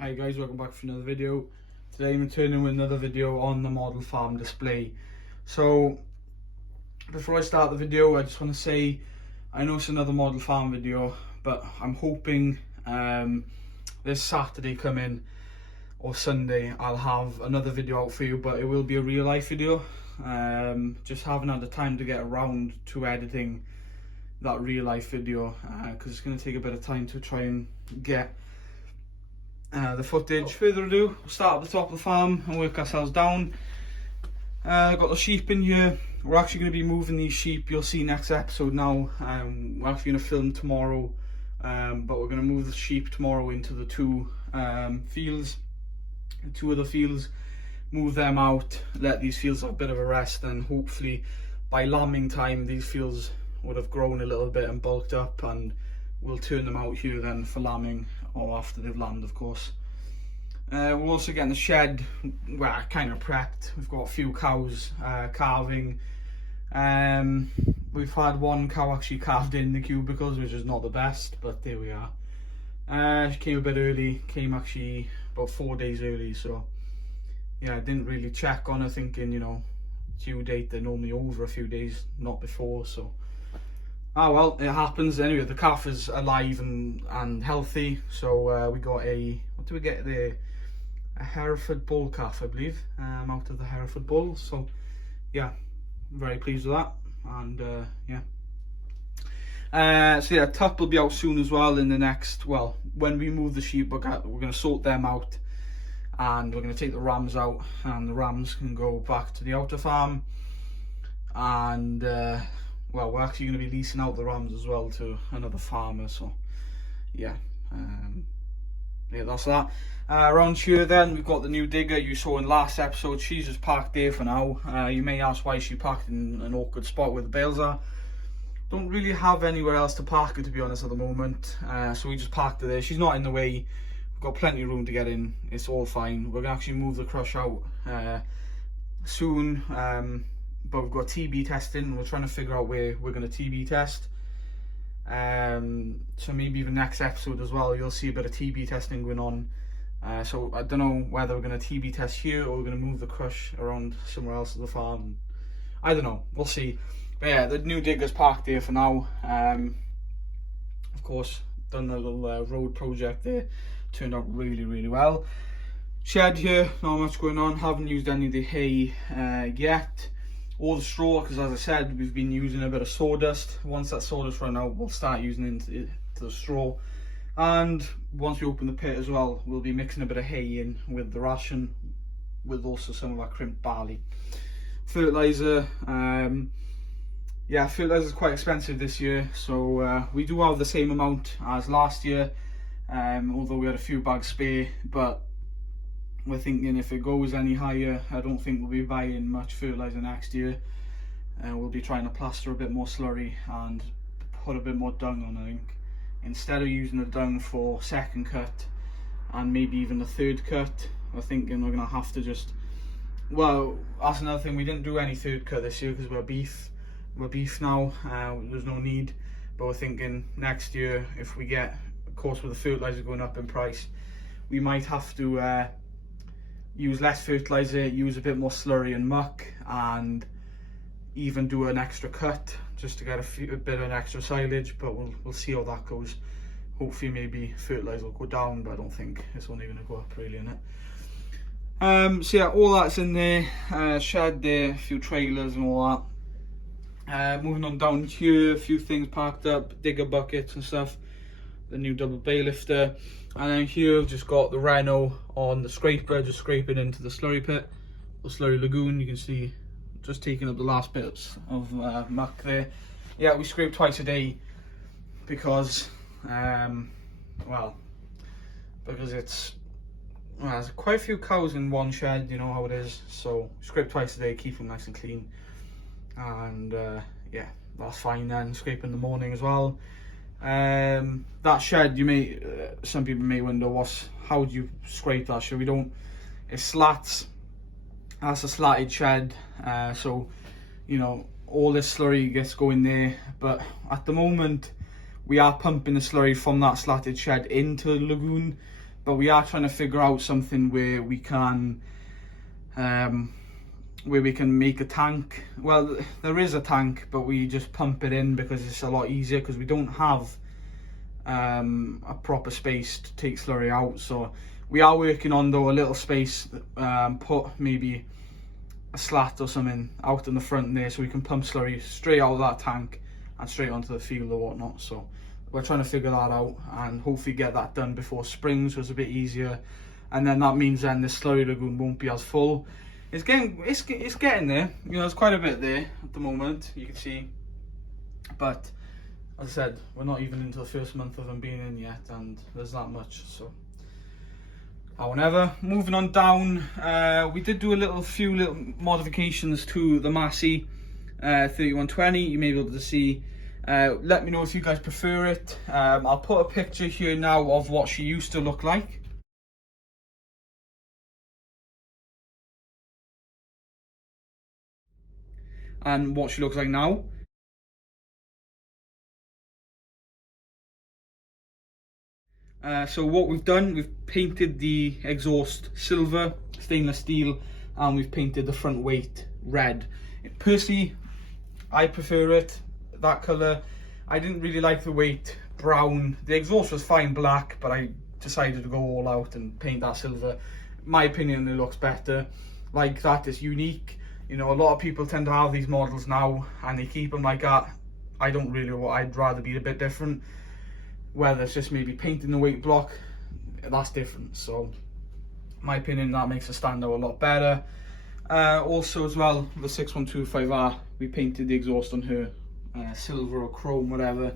Hi guys, welcome back for another video. Today I'm returning with another video on the model farm display. So before I start the video, I just want to say I know it's another model farm video, but I'm hoping this Saturday coming or Sunday I'll have another video out for you, but it will be a real life video. Just haven't had the time to get around to editing that real life video because it's going to take a bit of time to try and get the footage. Further ado, we'll start at the top of the farm and work ourselves down. Got the sheep in here. We're actually going to be moving these sheep. You'll see next episode now. We're actually going to film tomorrow, but we're going to move the sheep tomorrow into the two fields, two other fields, move them out, let these fields have a bit of a rest, and hopefully by lambing time these fields would have grown a little bit and bulked up, and we'll turn them out here then for lambing, or after they've lambed, of course. We're also getting the shed, well, kind of prepped. We've got a few cows calving. We've had one cow actually calved in the cubicles, which is not the best, but there we are. She came a bit early, came actually about 4 days early, so yeah, I didn't really check on her, thinking, you know, due date, they're normally over a few days, not before, so well, it happens. Anyway, the calf is alive and healthy, so we got a, what do we get there, a Hereford bull calf, I believe, out of the Hereford bull, so yeah, very pleased with that. And so yeah, tup will be out soon as well in the next, well, when we move the sheep, we're going to sort them out, and we're going to take the rams out, and the rams can go back to the outer farm. And well, we're actually going to be leasing out the rams as well to another farmer, so yeah, yeah, that's that. Around here then, we've got the new digger you saw in last episode. She's just parked there for now. You may ask why she parked in an awkward spot where the bales are. Don't really have anywhere else to park her, to be honest, at the moment, so we just parked her there. She's not in the way, we've got plenty of room to get in, it's all fine. We're going to actually move the crush out soon, but we've got TB testing. We're trying to figure out where we're going to TB test, so maybe even next episode as well you'll see a bit of TB testing going on. So I don't know whether we're going to TB test here or we're going to move the crush around somewhere else at the farm. I don't know, we'll see. But yeah, the new digger's parked there for now. Of course, done a little road project there, turned out really well. Shed here, not much going on. Haven't used any of the hay yet, or the straw, because as I said, we've been using a bit of sawdust. Once that sawdust run out, we'll start using it into the straw. And once we open the pit as well, we'll be mixing a bit of hay in with the ration, with also some of our crimped barley. Fertiliser, yeah, fertiliser is quite expensive this year, so we do have the same amount as last year, although we had a few bags spare. But we're thinking if it goes any higher, I don't think we'll be buying much fertiliser next year. We'll be trying to plaster a bit more slurry and put a bit more dung on, I think. Instead of using the dung for second cut and maybe even the third cut, we're thinking we're going to have to just, well, that's another thing, we didn't do any third cut this year because we're beef now, there's no need. But we're thinking next year, if we get, of course with the fertiliser going up in price, we might have to use less fertiliser, use a bit more slurry and muck, and even do an extra cut just to get a bit of an extra silage. But we'll see how that goes. Hopefully maybe fertiliser will go down, but I don't think it's only going to go up really, in it. So yeah, all that's in there, shed there, a few trailers and all that. Moving on down here, a few things parked up, digger buckets and stuff, the new double bay lifter, and then here I've just got the Renault on the scraper, just scraping into the slurry pit, the slurry lagoon. You can see just taking up the last bits of muck there. Yeah, we scrape twice a day because well, because it's, well, there's quite a few cows in one shed, you know how it is, so scrape twice a day, keep them nice and clean. And yeah, that's fine then. Scrape in the morning as well. That shed, you may some people may wonder, how do you scrape that shed? We don't, it's slats, that's a slatted shed, so you know all this slurry gets going there. But at the moment we are pumping the slurry from that slatted shed into the lagoon, but we are trying to figure out something where we can make a tank. Well, there is a tank, but we just pump it in because it's a lot easier, because we don't have a proper space to take slurry out. So we are working on, though, a little space, put maybe a slat or something out in the front there, so we can pump slurry straight out of that tank and straight onto the field or whatnot. So we're trying to figure that out and hopefully get that done before spring, so it's a bit easier. And then that means then the slurry lagoon won't be as full. It's getting there. You know, there's quite a bit there at the moment, you can see. But as I said, we're not even into the first month of them being in yet, and there's that much. So however, moving on down, we did do a few little modifications to the Massey 3120. You may be able to see. Let me know if you guys prefer it. I'll put a picture here now of what she used to look like and what she looks like now. So what we've done, we've painted the exhaust silver, stainless steel, and we've painted the front weight red. Personally, I prefer it, that colour. I didn't really like the weight brown. The exhaust was fine black, but I decided to go all out and paint that silver. In my opinion, it looks better. Like that, is unique. You know, a lot of people tend to have these models now and they keep them like that. I don't really, I'd rather be a bit different. Whether it's just maybe painting the weight block, that's different. So in my opinion, that makes it stand out a lot better. Also as well, the 6125R, we painted the exhaust on her silver or chrome, whatever,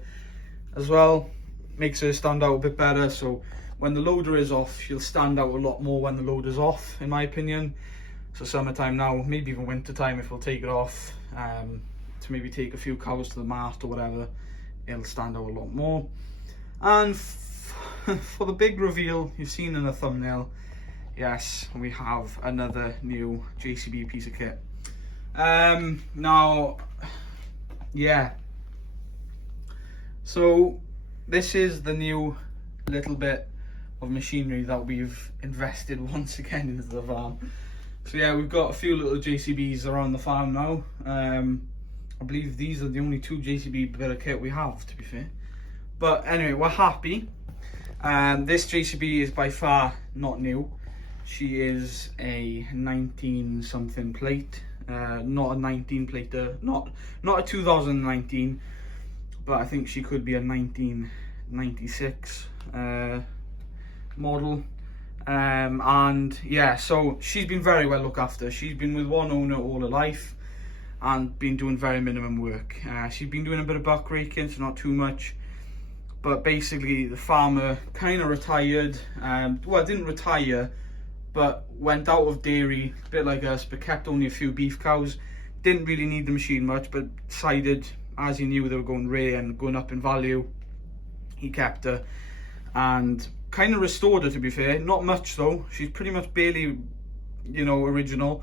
as well. Makes her stand out a bit better. So when the loader is off, she'll stand out a lot more when the loader's off, in my opinion. So summertime now, maybe even winter time, if we'll take it off to maybe take a few cows to the mast or whatever, it'll stand out a lot more. And for the big reveal you've seen in the thumbnail, yes, we have another new JCB piece of kit. Now, yeah, so this is the new little bit of machinery that we've invested once again into the farm. So yeah, we've got a few little JCBs around the farm now. I believe these are the only two JCB bit of kit we have, to be fair. But anyway, we're happy. This JCB is by far not new. She is a 19 something plate, not a 19 plater, not a 2019, but I think she could be a 1996 model. And yeah, so she's been very well looked after. She's been with one owner all her life and been doing very minimum work. She's been doing a bit of buck raking, so not too much. But basically the farmer kind of retired, well, didn't retire, but went out of dairy, a bit like us, but kept only a few beef cows. Didn't really need the machine much, but decided, as he knew they were going rare and going up in value, he kept her and kind of restored her, to be fair. Not much though, she's pretty much barely, you know, original.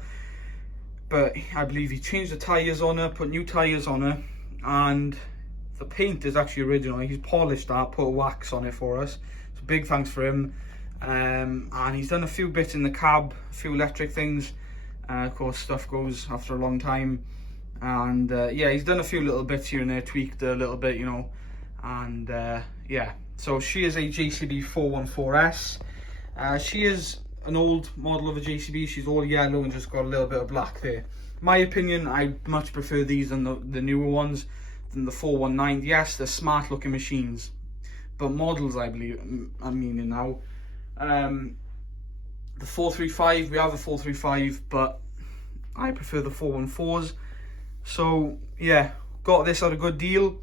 But I believe he changed the tyres on her, put new tyres on her, and the paint is actually original. He's polished that, put wax on it for us. So big thanks for him. And he's done a few bits in the cab, a few electric things. Of course, stuff goes after a long time. And yeah, he's done a few little bits here and there, tweaked a little bit, you know. And yeah, so she is a JCB 414S. She is an old model of a JCB. She's all yellow and just got a little bit of black there. My opinion, I much prefer these than the newer ones, than the 419. Yes, they're smart looking machines, but models, I believe, I'm meaning now. The 435, we have a 435, but I prefer the 414s. So yeah, got this at a good deal,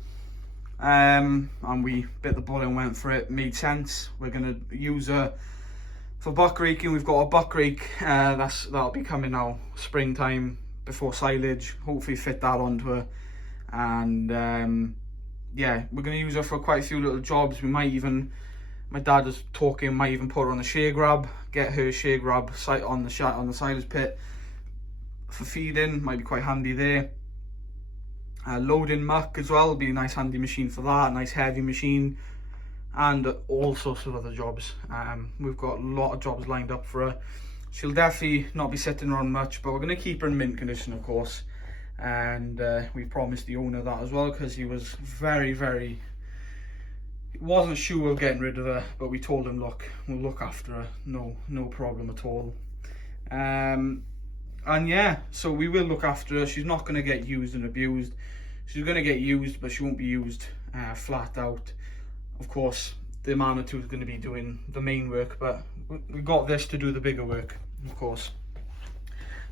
and we bit the bullet and went for it. Made sense. We're gonna use her for buck raking. We've got a buck rake that'll be coming now springtime before silage. Hopefully fit that onto her. And yeah, we're going to use her for quite a few little jobs. We might even, my dad was talking, might even put her on the shear grab, get her shear grab site on the silage pit for feeding. Might be quite handy there. Loading muck as well, be a nice handy machine for that, a nice heavy machine. and all sorts of other jobs. We've got a lot of jobs lined up for her. She'll definitely not be sitting around much, but we're going to keep her in mint condition, of course. And we promised the owner that as well, because he was he wasn't sure of getting rid of her, but we told him, look, we'll look after her, no problem at all. And yeah, so we will look after her. She's not going to get used and abused. She's going to get used, but she won't be used flat out. Of course, the man or two is going to be doing the main work, but we got this to do the bigger work, of course.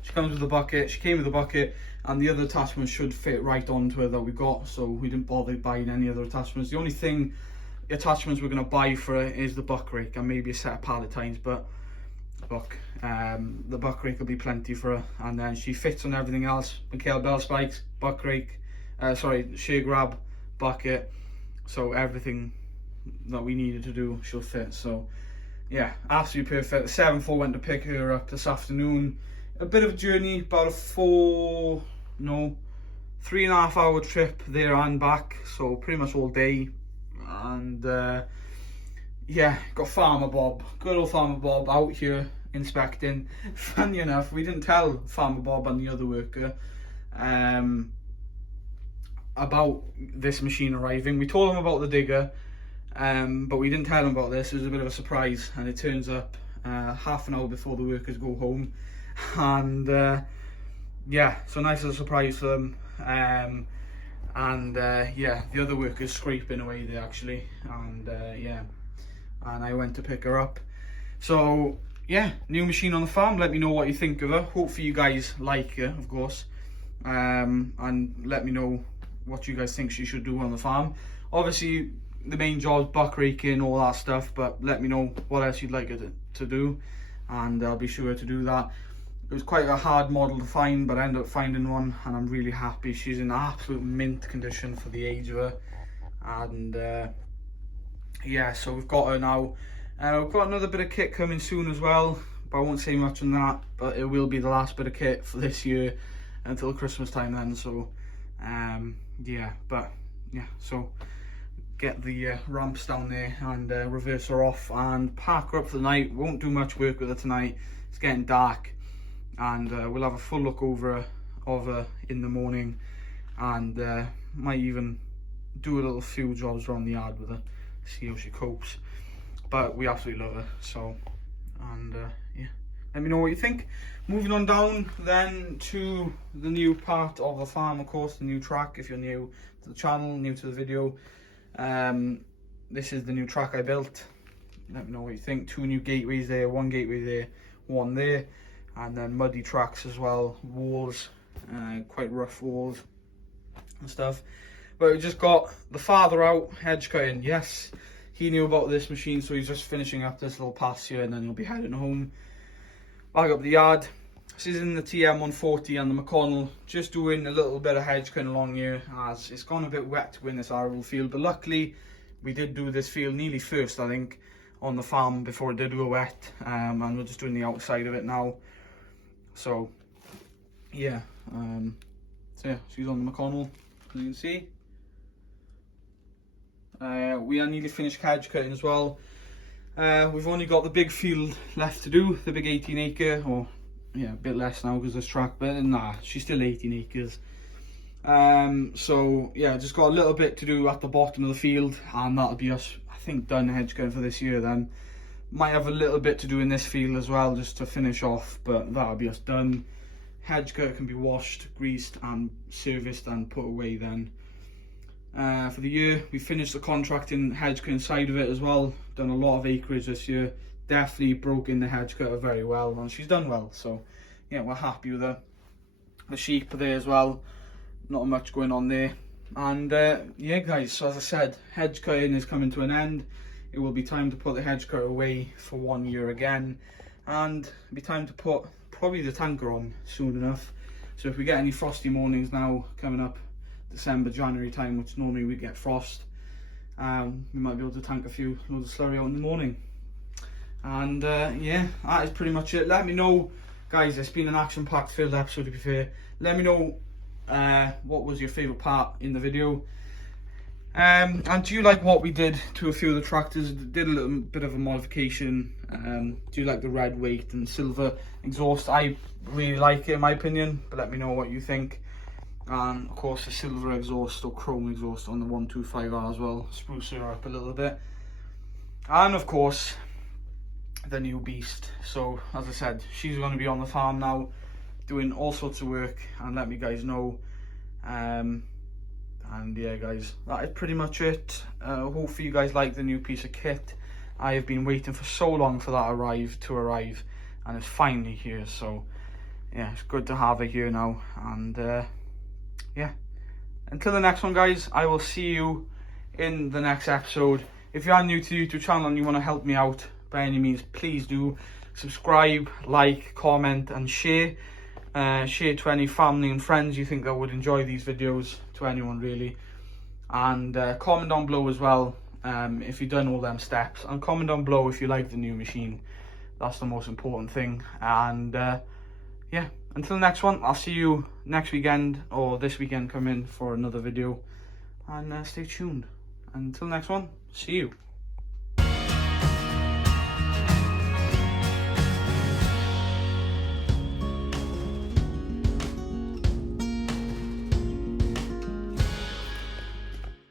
She comes with a bucket. She came with a bucket, and the other attachments should fit right onto her that we got, so we didn't bother buying any other attachments. The only attachments we're going to buy for her is the buck rake and maybe a set of pallet tines, but look, the buck rake will be plenty for her, and then she fits on everything else. Mikhail bell spikes, buck rake, shear grab, bucket, so everything that we needed to do she'll fit. So yeah, absolutely perfect. The 7-4 went to pick her up this afternoon. A bit of a journey, about a 3.5 hour trip there and back, so pretty much all day. And yeah, got Farmer Bob, good old Farmer Bob out here inspecting. Funny enough, we didn't tell Farmer Bob and the other worker about this machine arriving. We told him about the digger, but we didn't tell him about this. It was a bit of a surprise, and it turns up half an hour before the workers go home. And yeah, so nice little surprise for them. Yeah, the other workers scraping away there actually, and yeah, and I went to pick her up. So yeah, new machine on the farm. Let me know what you think of her. Hopefully you guys like her, of course, and let me know what you guys think she should do on the farm. Obviously the main job is buck raking, all that stuff, but let me know what else you'd like her to do, and I'll be sure to do that. It was quite a hard model to find, but I ended up finding one, and I'm really happy. She's in absolute mint condition for the age of her. And yeah, so we've got her now. We've got another bit of kit coming soon as well, but I won't say much on that. But it will be the last bit of kit for this year until Christmas time then. So yeah, but yeah, so get the ramps down there and reverse her off and park her up for the night. Won't do much work with her tonight. It's getting dark. And we'll have a full look over of her in the morning, and might even do a little few jobs around the yard with her, see how she copes. But we absolutely love her. So, and yeah, let me know what you think. Moving on down then to the new part of the farm, of course, the new track. If you're new to the channel, new to the video, this is the new track I built. Let me know what you think. 2 new gateways there, 1 gateway there, 1 there. And then muddy tracks as well, walls, quite rough walls and stuff. But we just got the father out, hedge cutting. Yes, he knew about this machine, so he's just finishing up this little pass here, and then he'll be heading home. Back up the yard. This is in the TM140 and the McConnell, just doing a little bit of hedge cutting along here, as it's gone a bit wet to win this arable field. But luckily, we did do this field nearly first, I think, on the farm before it did go wet. And we're just doing the outside of it now. So yeah, so yeah, she's on the McConnell, as you can see. We are nearly finished hedge cutting as well. We've only got the big field left to do, the big 18 acre, or yeah, a bit less now because there's track, but nah, she's still 18 acres. So yeah, just got a little bit to do at the bottom of the field, and that'll be us, I think, done hedge cutting for this year then. Might have a little bit to do in this field as well, just to finish off, but that'll be us done. Hedge cut can be washed, greased and serviced and put away then. For the year, we finished the contracting hedge cutting side of it as well. Done a lot of acreage this year. Definitely broken the hedge cutter very well, and she's done well. So yeah, we're happy with her. The sheep are there as well. Not much going on there. And yeah guys, so as I said, hedge cutting is coming to an end. It will be time to put the hedge cutter away for 1 year again, and it'll be time to put probably the tanker on soon enough. So if we get any frosty mornings now coming up, December, January time, which normally we get frost, we might be able to tank a few loads of slurry out in the morning. And yeah, that is pretty much it. Let me know, guys, it's been an action-packed filled episode, to be fair. Let me know what was your favourite part in the video. And do you like what we did to a few of the tractors? Did a little bit of a modification. Do you like the red weight and silver exhaust? I really like it in my opinion, but let me know what you think. And of course the silver exhaust or chrome exhaust on the 125R as well, spruce her up a little bit. And of course the new beast. So as I said, she's going to be on the farm now doing all sorts of work, and let me guys know. And yeah guys, that is pretty much it. Hopefully you guys like the new piece of kit. I have been waiting for so long for that to arrive, and it's finally here. So yeah, it's good to have it here now. And yeah, until the next one guys, I will see you in the next episode. If you are new to the YouTube channel and you want to help me out by any means, please do subscribe, like, comment and share. Share to any family and friends you think that would enjoy these videos, to anyone really. And comment down below as well if you've done all them steps, and comment down below if you like the new machine. That's the most important thing. And yeah, until the next one, I'll see you next weekend or this weekend. Come in for another video, and stay tuned. Until next one, see you.